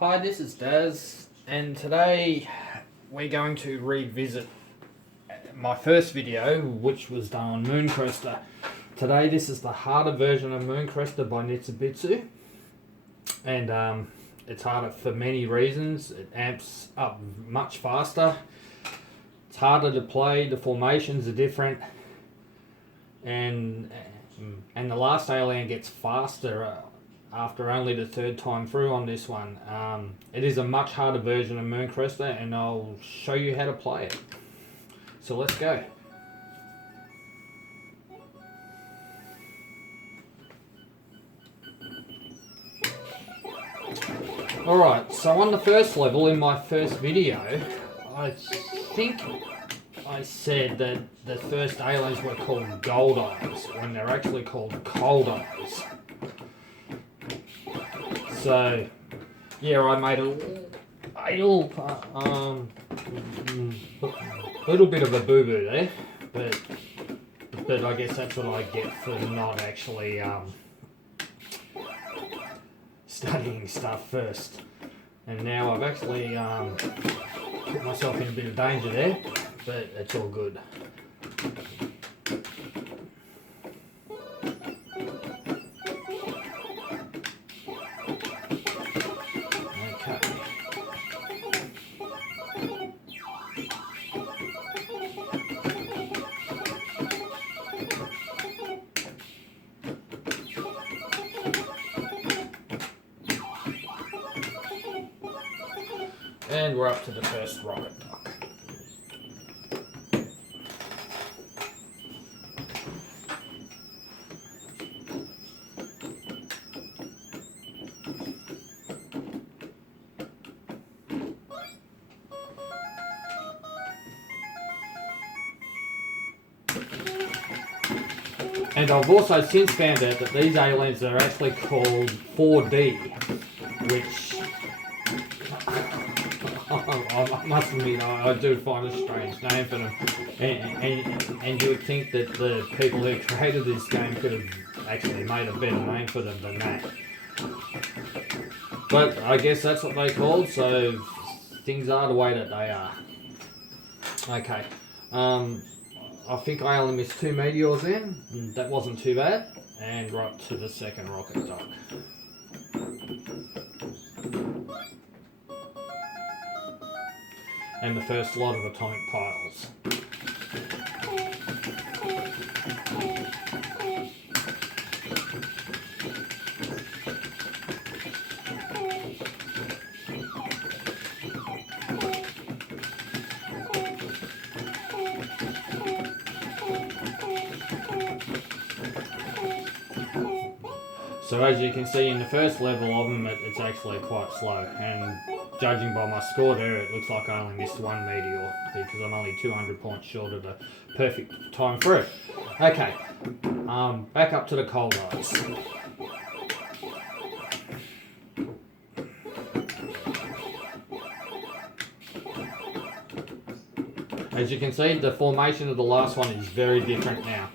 Hi, this is Daz, and today we're going to revisit my first video, which was done on Moon Cresta. Today, this is the harder version of Moon Cresta by nichibutsu, and it's harder for many reasons. It amps up much faster. It's harder to play. The formations are different, and the last alien gets faster after only the third time through on this one. It is a much harder version of Moon Cresta, and I'll show you how to play it. So let's go. Alright, so on the first level in my first video, I think I said that the first aliens were called gold eyes when they're actually called cold eyes. So, yeah, I made a little bit of a boo-boo there, but I guess that's what I get for not actually studying stuff first. And now I've actually put myself in a bit of danger there, but it's all good. And we're up to the first rocket duck. And I've also since found out that these aliens are actually called 4D, which I must admit, I do find a strange name for them, and you would think that the people who created this game could have actually made a better name for them than that. But I guess that's what they called, so things are the way that they are. Okay, I think I only missed 2 meteors in, and that wasn't too bad, and we're up to the second rocket duck. And the first lot of atomic piles. So as you can see in the first level of them, it's actually quite slow, and judging by my score there, it looks like I only missed 1 meteor because I'm only 200 points short of the perfect time through. Okay, back up to the cold eyes. As you can see, the formation of the last one is very different now,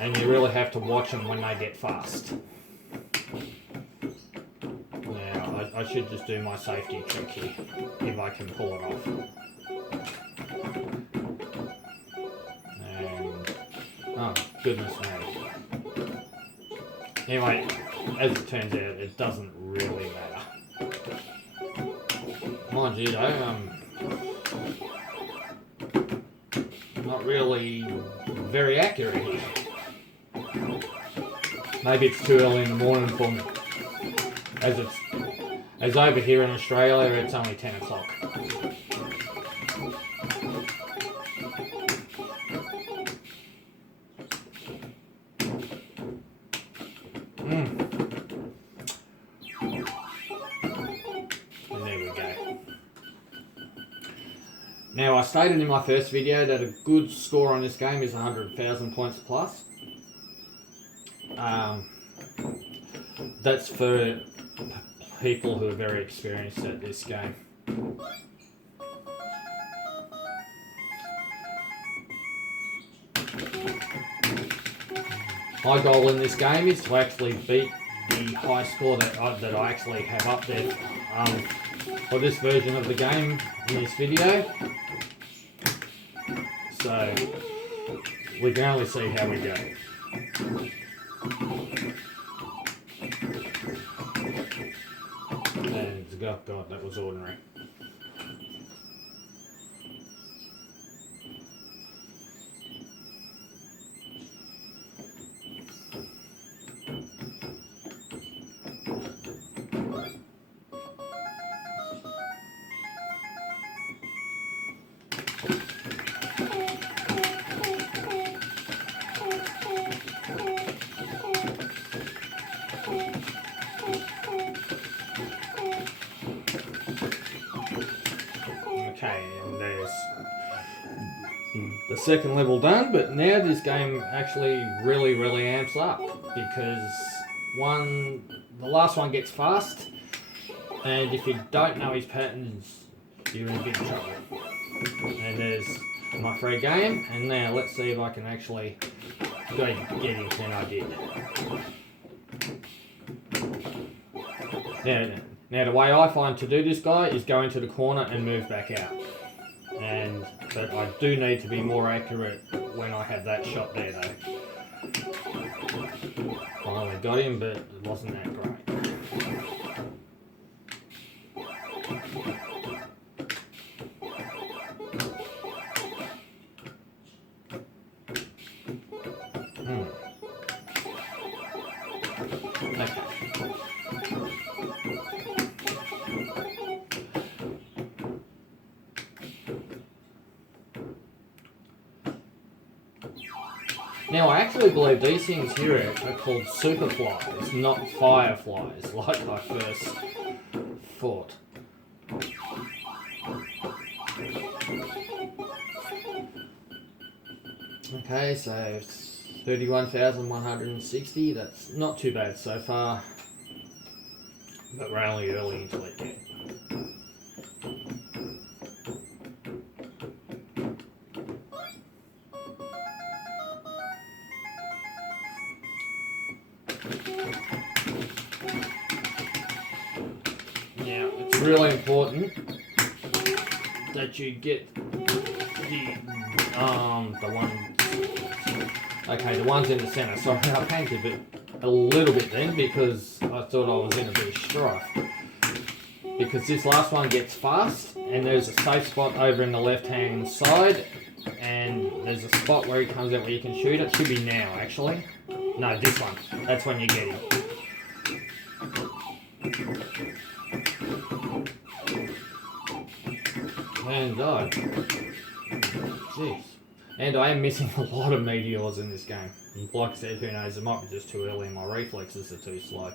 and you really have to watch them when they get fast. I should just do my safety trick here, if I can pull it off. And, oh, goodness me. Anyway, as it turns out, it doesn't really matter. Mind you though, not really very accurate here. Maybe it's too early in the morning for me, as over here in Australia, it's only 10 o'clock. And there we go. Now, I stated in my first video that a good score on this game is 100,000 points plus. That's for people who are very experienced at this game. My goal in this game is to actually beat the high score that I actually have up there for this version of the game in this video. So we can only see how we go. And oh god, that was ordinary. Okay, and there's the second level done, but now this game actually really amps up because the last one gets fast, and if you don't know his patterns, you're in big trouble. And there's my free game, and now let's see if I can actually go get him, and I did. Now the way I find to do this guy is go into the corner and move back out. But I do need to be more accurate when I have that shot there though. Finally got him, but it wasn't that great. Okay. Now I actually believe these things here are called superflies, not fireflies, like I first thought. Okay, so 31,160, that's not too bad so far, but we're only early into it yet. Now, it's really important that you get the ones in the centre. Sorry, I painted it a little bit then because I thought I was in a bit of strife. Because this last one gets fast, and there's a safe spot over in the left-hand side, and there's a spot where he comes out where you can shoot it. Should be now, actually. No, this one. That's when you get him. And died. Jeez. And I am missing a lot of meteors in this game. Like I said, who knows, it might be just too early and my reflexes are too slow.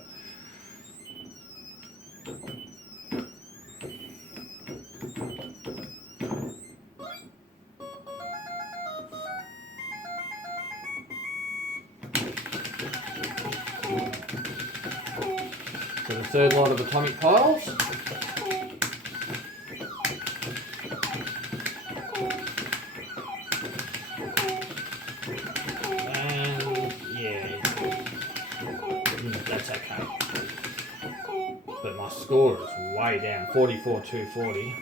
So the third lot of atomic piles. That's okay. But my score is way down, 44,240.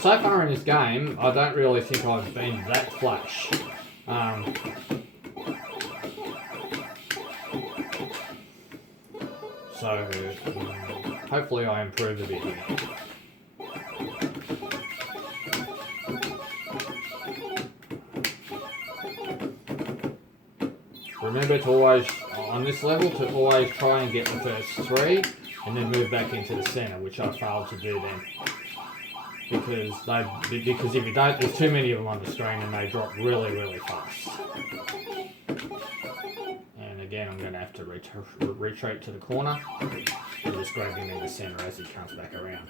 So far in this game, I don't really think I've been that flash. So hopefully I improve a bit here. Remember to always, on this level, to always try and get the first three and then move back into the centre, which I failed to do then. Because if you don't, there's too many of them on the screen and they drop really fast. And again, I'm going to have to retreat to the corner and just grab him in the centre as he comes back around.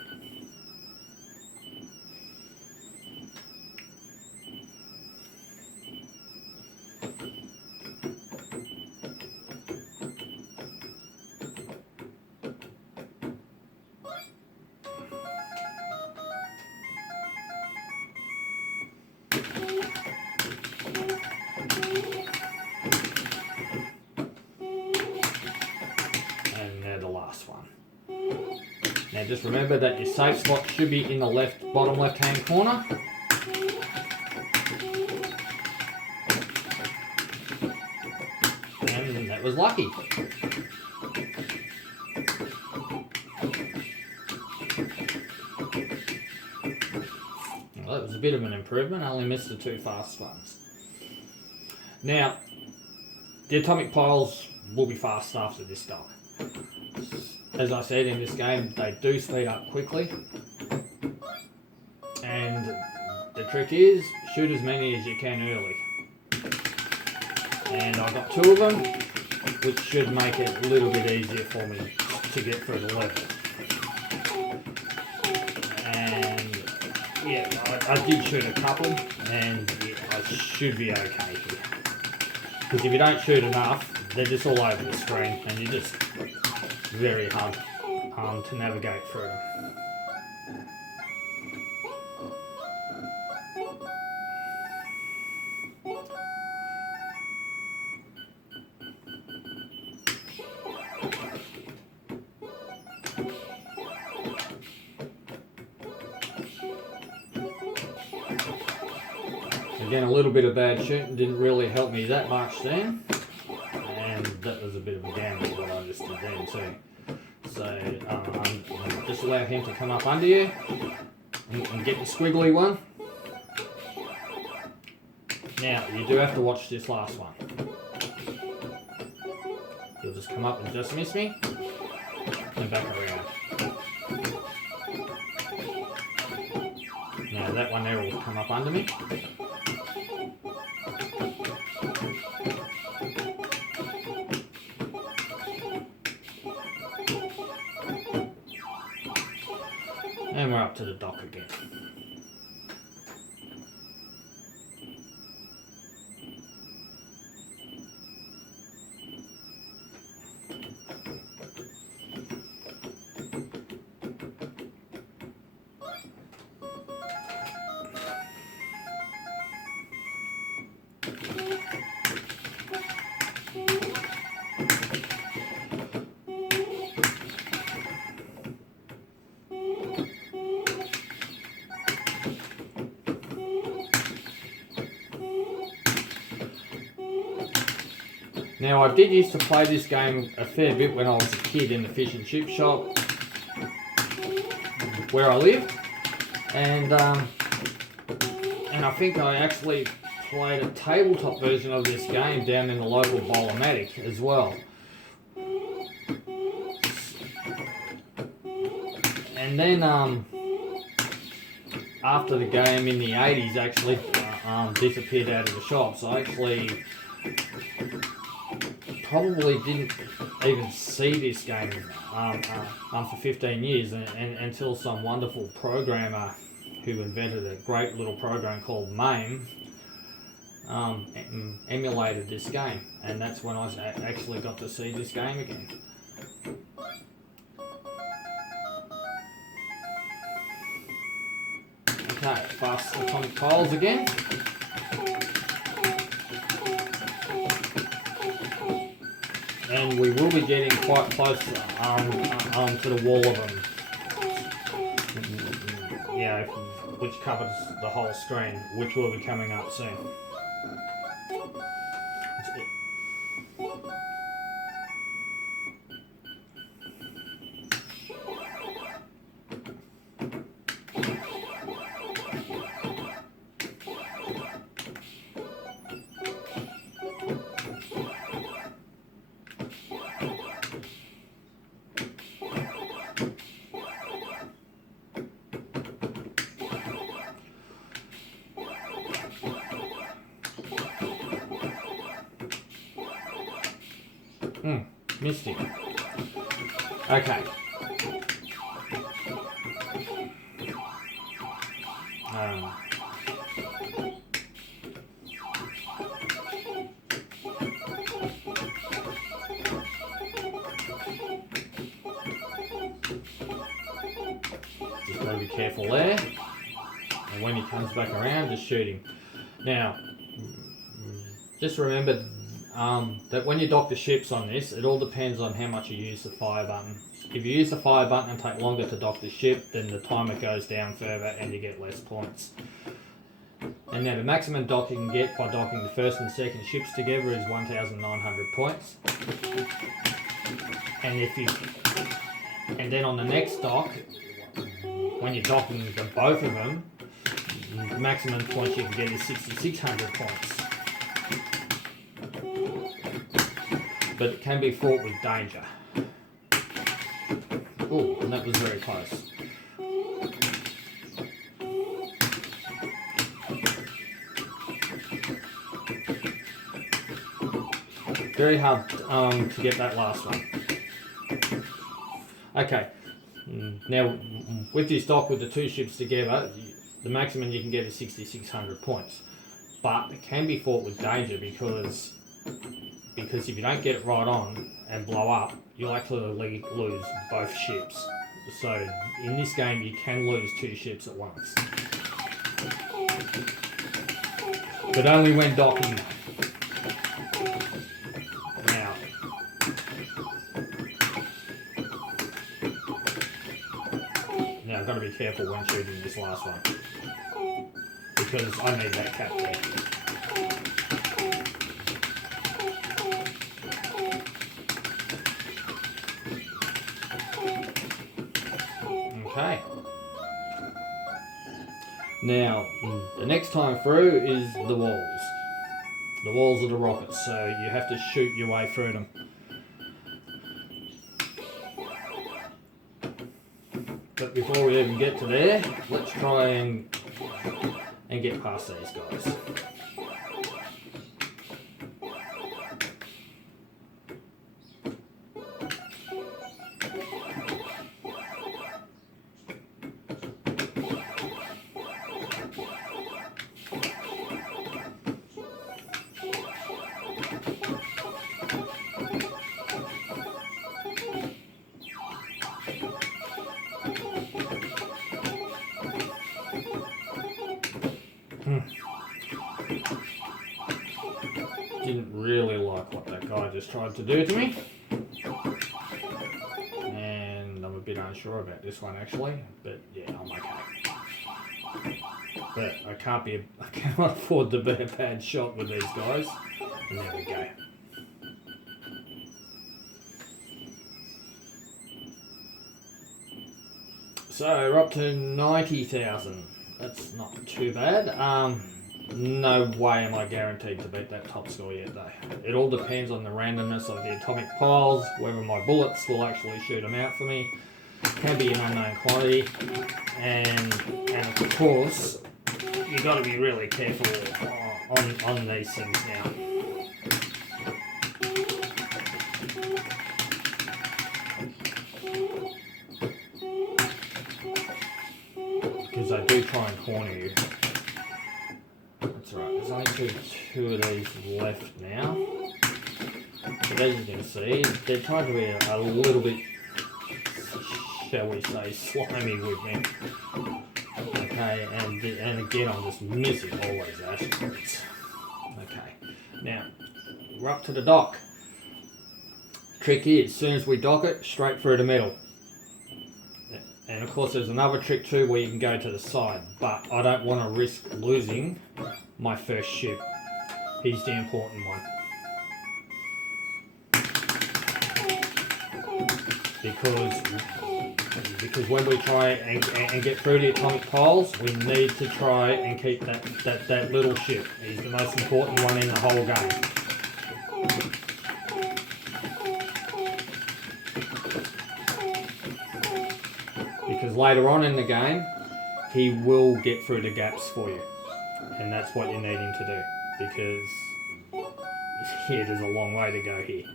just remember that your safe slot should be in the bottom left hand corner. And that was lucky. Well, that was a bit of an improvement. I only missed the 2 fast ones. Now, the atomic piles will be fast after this stock. As I said, in this game, they do speed up quickly. And the trick is, shoot as many as you can early. And I've got 2 of them, which should make it a little bit easier for me to get through the level. And yeah, I did shoot a couple, and yeah, I should be okay here. Because if you don't shoot enough, they're just all over the screen, and you're just very hard to navigate through them. Again, a little bit of bad shooting didn't really help me that much then, and that was a bit of a gamble what I just did then too. So just allow him to come up under you and get the squiggly one. Now you do have to watch this last one. He'll just come up and just miss me, and back around. Now that one there will come up under me. And we're up to the dock again. Now I did used to play this game a fair bit when I was a kid in the fish and chip shop where I lived, and I think I actually played a tabletop version of this game down in the local Bowlomatic as well. And then after the game in the 80s actually disappeared out of the shops, I actually probably didn't even see this game for 15 years until some wonderful programmer who invented a great little program called MAME emulated this game, and that's when I actually got to see this game again. Okay, fast atomic piles again. And we will be getting quite close to the wall of them, yeah, which covers the whole screen, which will be coming up soon. Missed him. Okay. Just got to be careful there. And when he comes back around, just shoot him. Now, just remember, that when you dock the ships on this, it all depends on how much you use the fire button. If you use the fire button and take longer to dock the ship, then the timer goes down further and you get less points. And now the maximum dock you can get by docking the first and second ships together is 1,900 points. And then on the next dock, when you're docking both of them, the maximum points you can get is 6,600 points. But it can be fraught with danger. Oh, and that was very close. Very hard to get that last one. Okay, now with this dock with the two ships together, the maximum you can get is 6,600 points. But it can be fraught with danger because if you don't get it right on and blow up, you'll actually lose both ships. So in this game you can lose two ships at once. But only when docking. Now I've got to be careful when shooting this last one, because I need that cap there. Okay. Now, the next time through is the walls. The walls of the rockets, so you have to shoot your way through them. But before we even get to there, let's try and get past these guys. Didn't really like what that guy just tried to do to me, and I'm a bit unsure about this one actually, but yeah, I'm okay. But I can't afford to be a bad shot with these guys, and there we go. So we're up to 90,000. That's not too bad. No way am I guaranteed to beat that top score yet though. It all depends on the randomness of the atomic piles, whether my bullets will actually shoot them out for me. Can be an unknown quantity, and of course you got to be really careful on these things now. Because they do try and corner you. That's right, there's only two of these left now. But as you can see, they're trying to be a little bit, shall we say, slimy with me. Okay, and again I'm just missing all these asteroids. Okay, now we're up to the dock. Trick is, as soon as we dock it, straight through the middle. And of course there's another trick too where you can go to the side, but I don't want to risk losing my first ship. He's the important one. Because when we try and get through the atomic piles, we need to try and keep that little ship. He's the most important one in the whole game. Because later on in the game, he will get through the gaps for you. And that's what you need him to do. Because here, there's a long way to go here.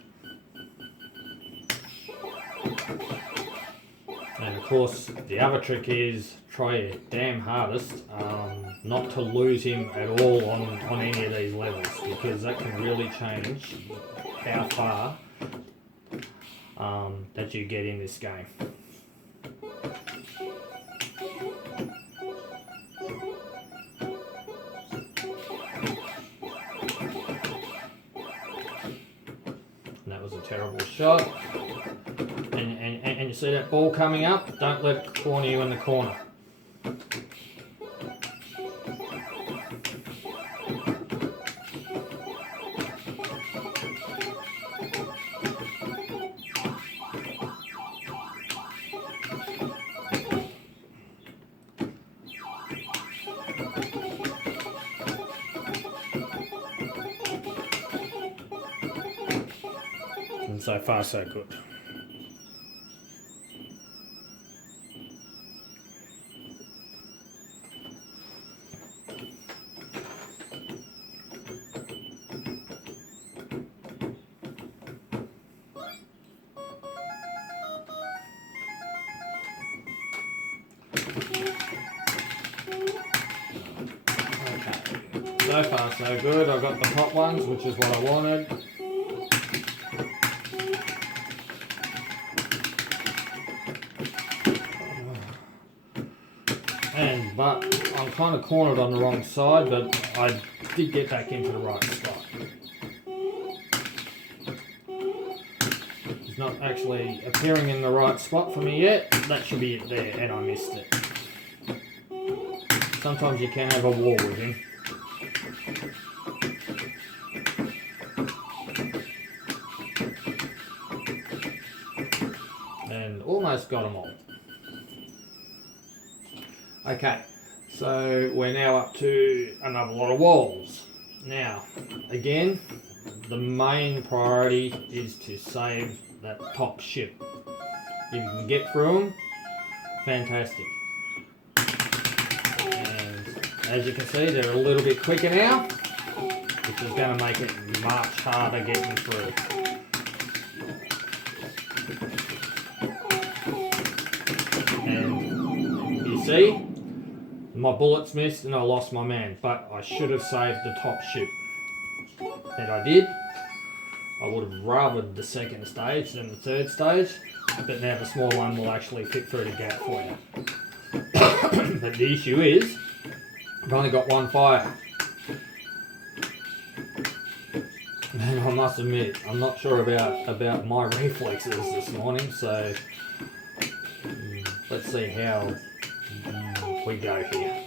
And of course, the other trick is try your damn hardest not to lose him at all on any of these levels, because that can really change how far that you get in this game. shot. And you see that ball coming up? Don't let it corner you in the corner. And so far so good. So far so good. I got the top ones, which is what I wanted. But I'm kind of cornered on the wrong side, but I did get back into the right spot. It's not actually appearing in the right spot for me yet. That should be it there, and I missed it. Sometimes you can have a war with him. And almost got them all. Okay, so we're now up to another lot of walls. Now, again, the main priority is to save that top ship. If you can get through them, fantastic. And as you can see, they're a little bit quicker now, which is going to make it much harder getting through. And you see, my bullets missed and I lost my man, but I should have saved the top ship. And I did. I would have rathered the second stage than the third stage, but now the small one will actually fit through the gap for you. But the issue is, I've only got one fire. And I must admit, I'm not sure about my reflexes this morning, so let's see how we go here.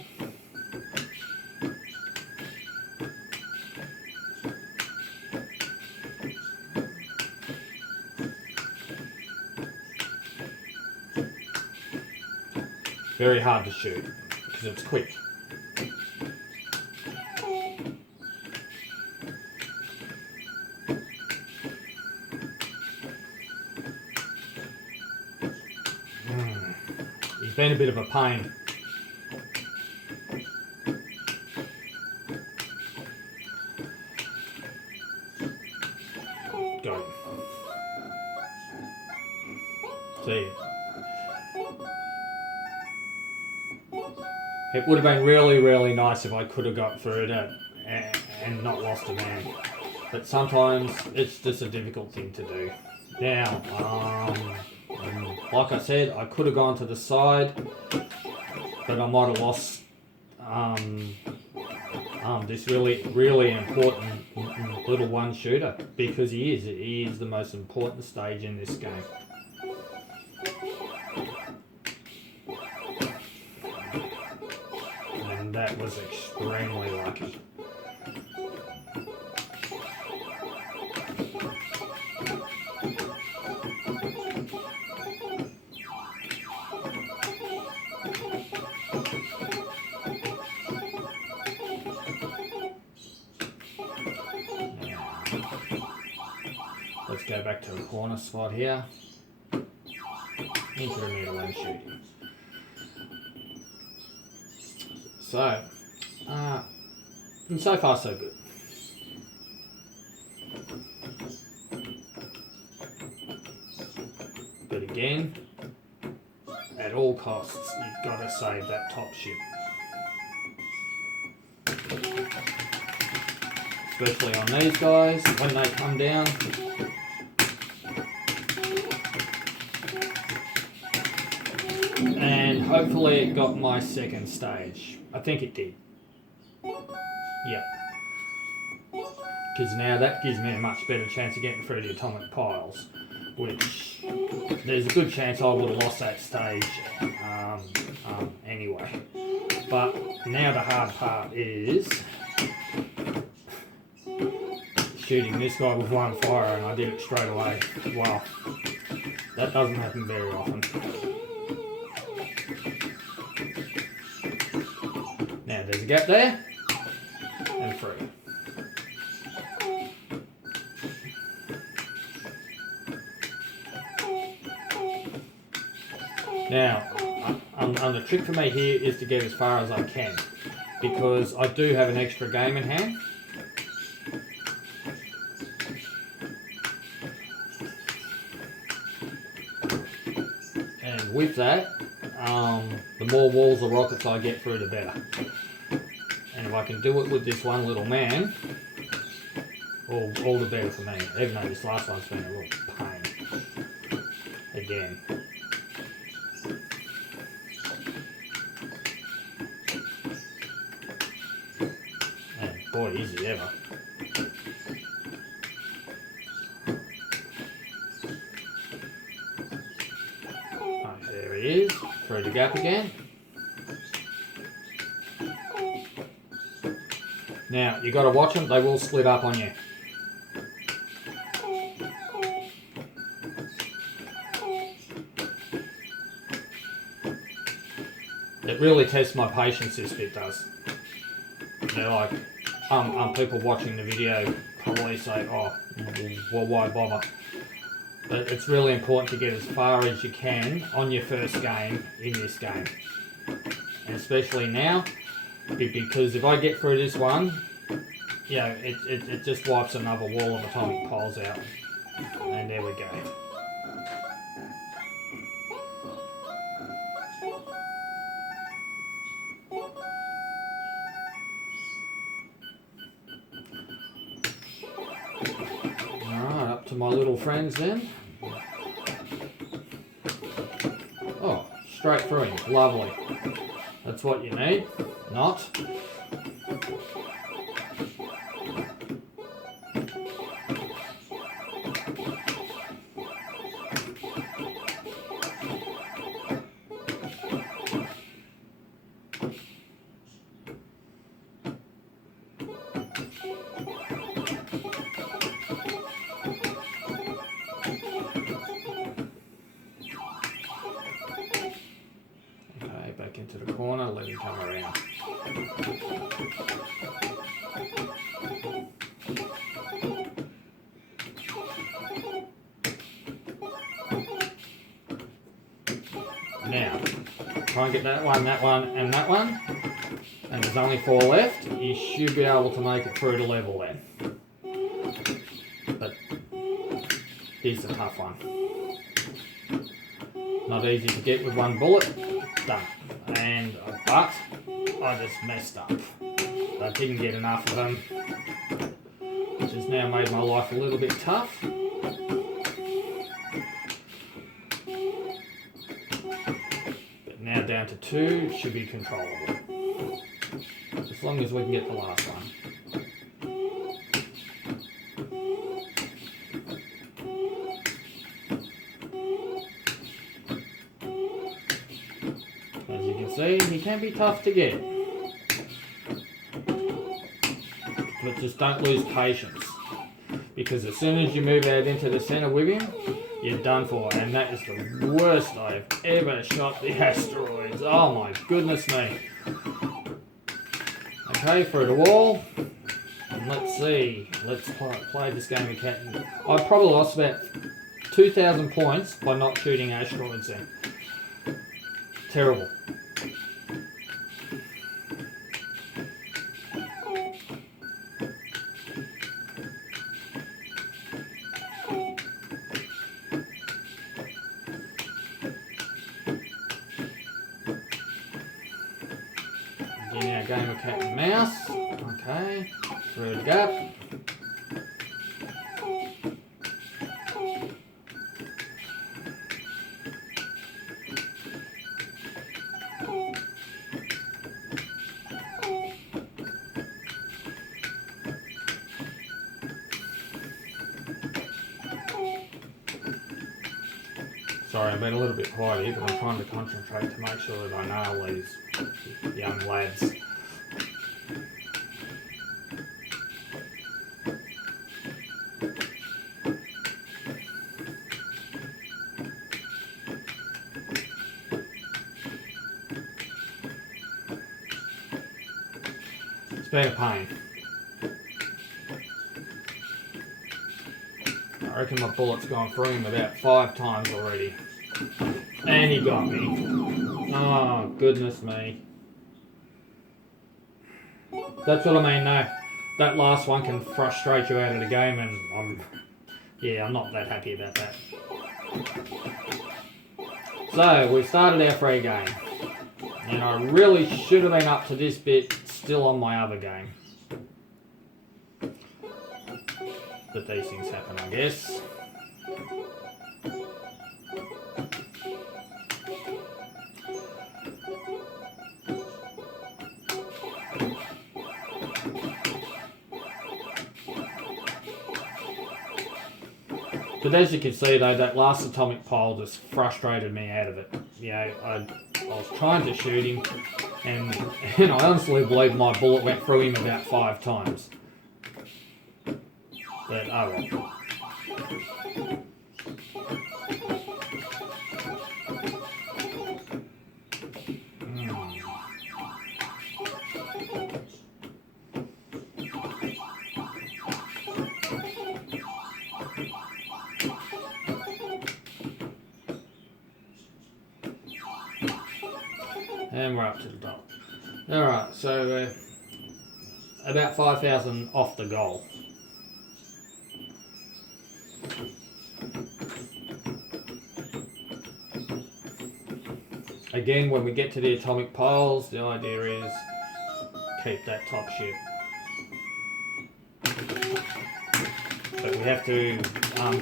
Very hard to shoot because it's quick. He's been a bit of a pain. Go. See. It would have been really, really nice if I could have got through it and not lost a man. But sometimes it's just a difficult thing to do. Now, like I said, I could have gone to the side, but I might have lost this really, really important little one shooter, because he is the most important stage in this game. And that was extremely lucky. Let's go back to the corner spot here. Into the middle and shoot him. So, and so far so good. But again, at all costs, you've got to save that top ship. Especially on these guys, when they come down. And hopefully it got my second stage. I think it did. Yep. Because now that gives me a much better chance of getting through the atomic piles. which there's a good chance I would have lost that stage anyway. But now the hard part is shooting this guy with one fire, and I did it straight away. Wow, that doesn't happen very often. Now there's a gap there, and through. Now, the trick for me here is to get as far as I can, because I do have an extra game in hand. And with that, the more walls of rockets I get through, the better. And if I can do it with this one little man, all the better for me, even though this last one's been a real pain. Again. Boy, easy ever. Oh, there he is. Through the gap again. Now, you got to watch them. They will split up on you. It really tests my patience, this bit does. They're like, people watching the video probably say, oh, well, why bother? But it's really important to get as far as you can on your first game in this game. And especially now, because if I get through this one, you know, it just wipes another wall of atomic piles out. And there we go. To my little friends then. Oh, straight through him. Lovely. That's what you need. Not. Back into the corner, let him come around. Now, try and get that one, and that one. And there's only 4 left. You should be able to make it through the level then. But here's the tough one. Not easy to get with one bullet. Done. But I just messed up. I didn't get enough of them, which has now made my life a little bit tough. But now down to 2 should be controllable. As long as we can get the last one. See, he can be tough to get, but just don't lose patience, because as soon as you move out into the center with him, you're done for. And that is the worst I've ever shot the asteroids. Oh my goodness me. Okay, through the wall, and let's see, let's play this game again. I probably lost about 2,000 points by not shooting asteroids then. Terrible. Now game of cat and mouse. Okay, through the gap. Sorry, I've been a little bit quiet here, but I'm trying to concentrate to make sure that I nail these young lads. It's been a pain. I reckon my bullet's gone through him about 5 times already. And he got me. Oh, goodness me. That's what I mean, though. That last one can frustrate you out of the game, and I'm not that happy about that. So, we started our free game. And I really should have been up to this bit still on my other game. But these things happen, I guess. But as you can see though, that last atomic pole just frustrated me out of it. You know, I was trying to shoot him, and I honestly believe my bullet went through him about 5 times. But oh well. And we're up to the top. Alright, so about 5,000 off the goal. Again, when we get to the atomic poles, the idea is keep that top ship. But we have to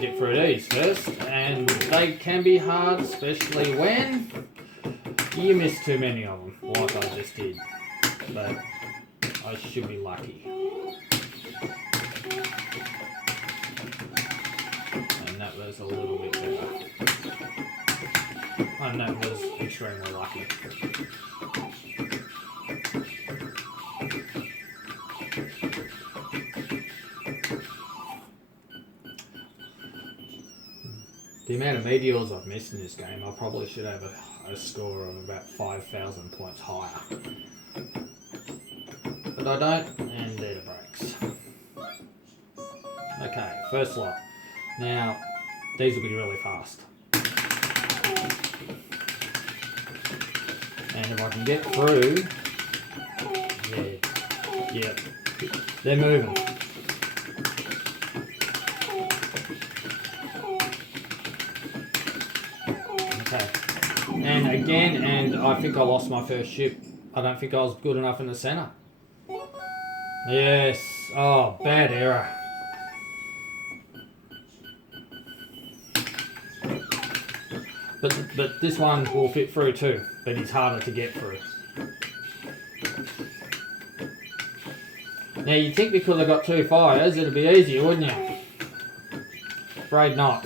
get through these first, and they can be hard, especially when you miss too many of them, like I just did. But I should be lucky. And that was a little bit better. And that was extremely lucky. The amount of meteors I've missed in this game, I probably should have a score of about 5,000 points higher. But I don't, and there the brakes. Okay, first lot. Now, these will be really fast. And if I can get through, yeah, they're moving. Okay, and again, and I think I lost my first ship. I don't think I was good enough in the center. Yes, oh, bad error. But this one will fit through too, but it's harder to get through. Now you'd think because I got 2 fires it'd be easier, wouldn't you? Afraid not.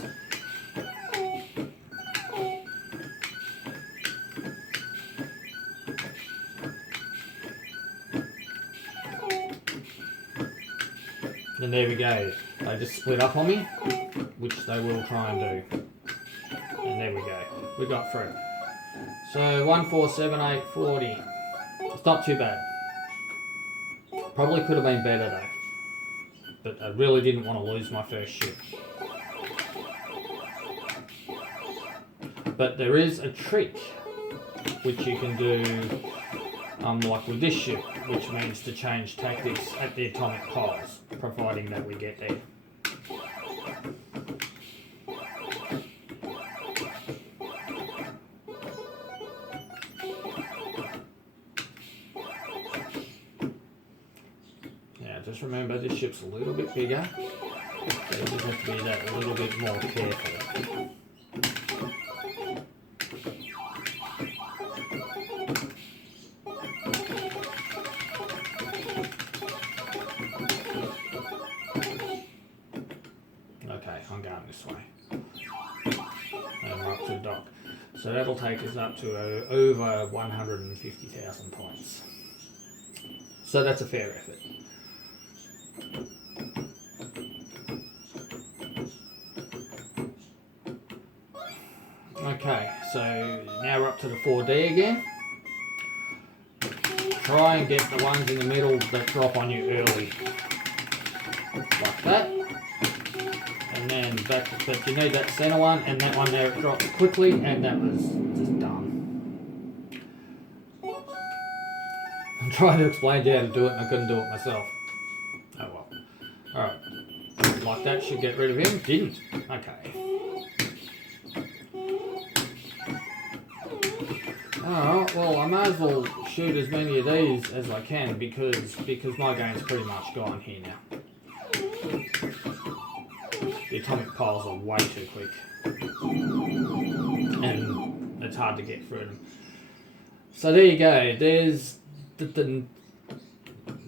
And there we go. They just split up on me, which they will try and do. And there we go. We got through. So 147840. It's not too bad. Probably could have been better though. But I really didn't want to lose my first ship. But there is a trick which you can do like with this ship, which means to change tactics at the atomic poles, providing that we get there. Just remember this ship's a little bit bigger, so you just have to be that a little bit more careful. Okay, I'm going this way. And we're up to the dock. that'll take us up to over 150,000 points. So that's a fair effort. Okay, so now we're up to the 4D again. Try and get the ones in the middle that drop on you early. Like that. And then back, but you need that center one, and that one there it drops quickly, and that was just done. I'm trying to explain to you how to do it, and I couldn't do it myself. Oh well. Alright. Like that should get rid of him. Didn't. Okay. Alright, well I might as well shoot as many of these as I can because my game's pretty much gone here now. The atomic piles are way too quick. And it's hard to get through them. So there you go, there's the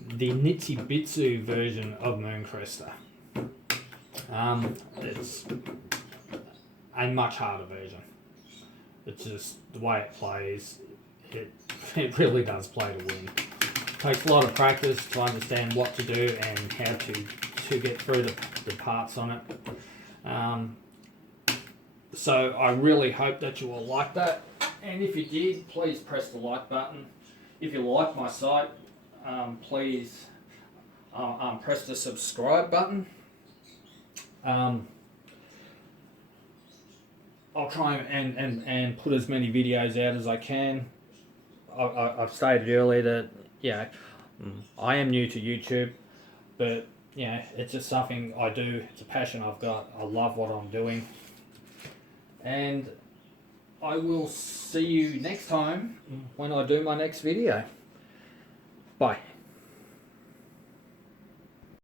nichibutsu version of Moon Cresta. It's a much harder version. It's just the way it plays, it really does play to win. It takes a lot of practice to understand what to do and how to get through the parts on it. So I really hope that you will like that. And if you did, please press the like button. If you like my site, please press the subscribe button. I'll try and put as many videos out as I can. I've stated earlier that, yeah, I am new to YouTube, but yeah, it's just something I do. It's a passion I've got. I love what I'm doing. And I will see you next time when I do my next video. Bye.